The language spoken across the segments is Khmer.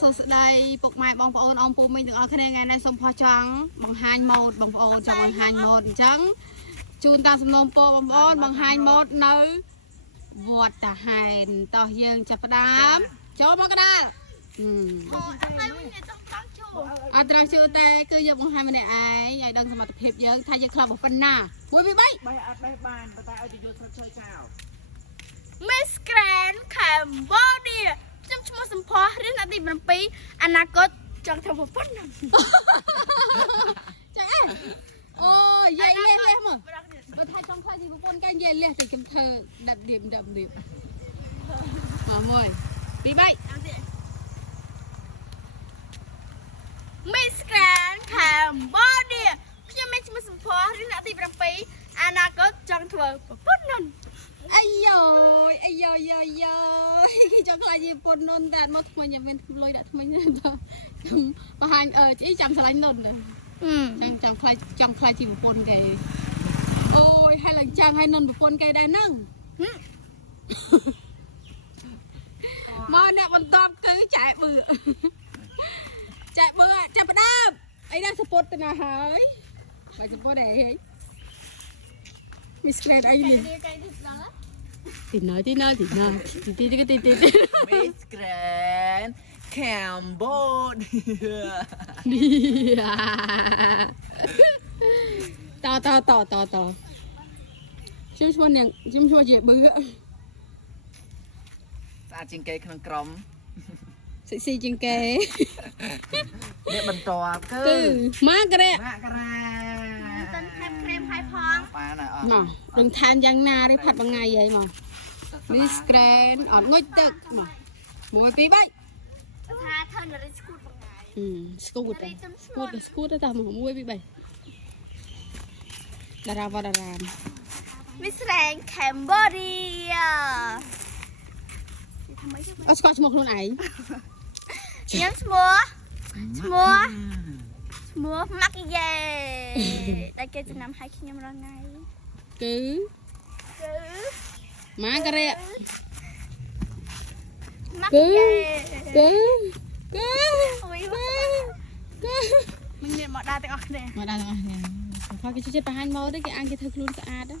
សុស្ដីពុកម៉ែបងប្អូនអងពូមីងទាំងអស់គ្នាថ្ងៃនេះសូមផុសចង់បង្ហាញម៉ូដបងប្អូនចង់បង្ហាញម៉ូដអញ្ចឹងជូនតាមសំណូមពរបងប្អូនបង្ហាញម៉ូដនៅវត្តតាហែនតោះយើងចាប់ផ្ដើមចូលមកកដាលអត់ត្រង់ជួតែគឺយើងបង្ហាញម្នាក់ឯងឲ្យដឹងសមត្ថភាពយើងថាយើងខ្លាំងប៉ុណ្ណា1 2 3បាយអត់បេះបានប៉ុន្តែឲ្យទៅយកស្លឹកឈើចោល Miss Grand Cambodia ខ្ញុំឈ្មោះសំផស្សរៀនអទី7អនាគតចង់ធ្វើប្រពន្ធចាអេអូយាយលះមកបើថៃចង់ខ្លាចជាប្រពន្ធកាញ់យាយលះតែខ្ញុំធ្វើដាប់ឌៀបមក1 2 3 Miss Grand Cambodia ខ្ញុំមានឈ្មោះសំផស្សរៀនអទី7អនាគតចង់ធ្វើប្រពន្ធ អាយ៉យចង់ខ្លាចជាប្រពន្ធនុនតែអត់មកថ្មីញ៉ាំមានលុយដាក់ថ្មីទៅបង្ហាញស្អីចាំឆ្លាញ់នុនទៅចង់ខ្លាចជាប្រពន្ធគេអូយហើយឡើងចាំងឲ្យនុនប្រពន្ធគេដែរហ្នឹងមកអ្នកបន្តគឺចែបឺចាប់ផ្ដើមអីដែរសពុតទៅណាហើយបាយសពុតអីមីស្ក្រេតអីនេះទីណទី Miss Grand Cambodia តខ្ញុំឈ្មោះនាងខ្ញុំឈ្មោះជាបឺស្អាតជាងគេក្នុងក្រុម ស៊ីជាងគេ អ្នកបន្តគឺ ម៉ាការ៉េ tân thêm krem ហើយផង បានអត់ មកដឹងថែមយ៉ាងណាទេផាត់មួយថ្ងៃហីមក Miss Grand អត់ងុយទឹកមក1 2 3ថាធ្វើនរិស្គូតបងថ្ងៃស្គូតតែមក1 2 3តារាវតារា Miss Grand Cambodia អត់ស្គាល់ឈ្មោះខ្លួនឯង ខ្ញុំឈ្មោះម៉ាក់យេតែគេចំណាំឲ្យខ្ញុំរងថ្ងៃគឺម៉ាការ៉េ ម៉ាក់យេអូយមិនមកដល់ទាំងអស់គ្នាផងគេជួយចិត្តបង្ហាញម៉ូដទេគេអានគេធ្វើខ្លួនស្អាតណា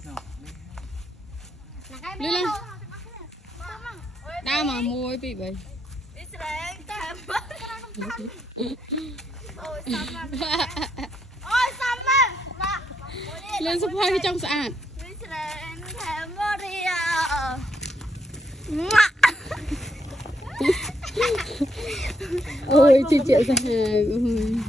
លឺឡើងដើរមក1 2 3 អ៊ីស្រាអែលតែអូយសាំមកលឿនសុភ័យគេចង់ស្អាត អ៊ីស្រាអែលតែមករីម៉ាក់ អូយជិះជាសាហាវ